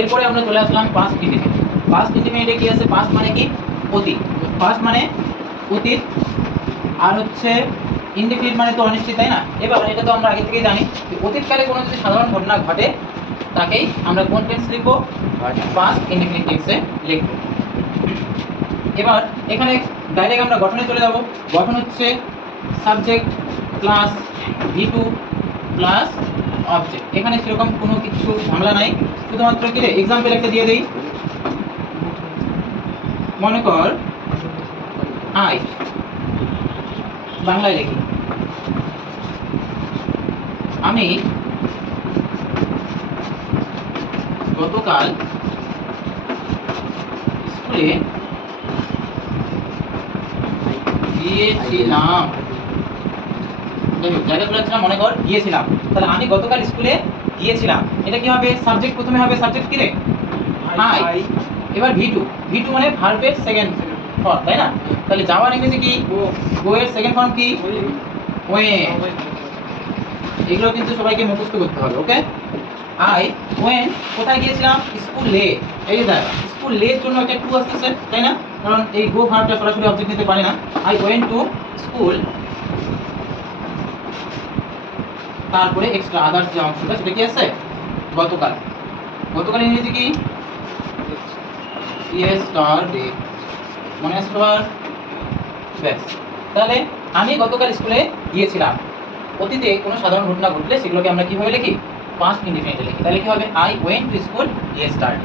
এরপরে আমরা চলে আসলাম পাস্ট ইনডিফিনিট। পাস্ট ইনডিফিনিটে কি আছে? পাস্ট মানে কি? অতীত। পাস্ট মানে অতীত, আর হচ্ছে ইনডিফিনিট মানে তো অনিশ্চিত, তাই না? এবার এটা তো আমরা আগে থেকেই জানি যে অতীতকালে কোনো যদি সাধারণ ঘটনা ঘটে তাকেই আমরা কোন টেন্স লিখবো? পাস্ট ইনডিফিনিট টেন্সে লিখবো। এবার এখানে ডাইরেক্ট আমরা গঠনে চলে যাব। গঠন হচ্ছে subject plus V2 plus object. এখানে সেরকম কোনো কিছু ঝামেলা নাই, শুধুমাত্র কি রে এক্সাম্পল একটা দিয়ে দেই। মনে কর আই, বাংলায় লিখি, আমি গতকাল স্কুলে গিয়েছিলাম। জায়গা চলে যাচ্ছিলাম, মনে কর গিয়েছিলাম, তাহলে আমি গতকাল স্কুলে গিয়েছিলাম। এটা কি হবে? সাবজেক্ট প্রথমে হবে, সাবজেক্ট কি রে? আই। এবার V2 মানে ভার্বের সেকেন্ড ফর্ম, তাই না? তাহলে যাওয়ার ইংরেজি কি? গো এর সেকেন্ড ফর্ম কি? ওয়েন। এগুলো কিন্তু সবাইকে মুখস্থ করতে হবে, ওকে? আই ওয়েন কোথায় গিয়েছিলাম? স্কুলে। এই যে দেখো স্কুলে এর জন্য একটা টু আসতেছে, তাই না? কারণ এই গো ভার্বটা সরাসরি অবজেক্ট নিতে পারে না। আই ওয়েন টু স্কুল, তারপরে এক্সট্রা আদার্স যে অংশটা সেটা কি আছে? গতকাল। গতকাল ইংরেজি কি? ইয়েস্টারডে। মনে আছে সবার? ব্যাস। তাহলে আমি গতকাল স্কুলে গিয়েছিলাম। অতীতে কোনো সাধারণ ঘটনা ঘটলে সেগুলোকে আমরা কিভাবে লিখি? পাস্ট ইনডিফিনিটে লিখি। তাহলে কি হবে? I went to school yesterday.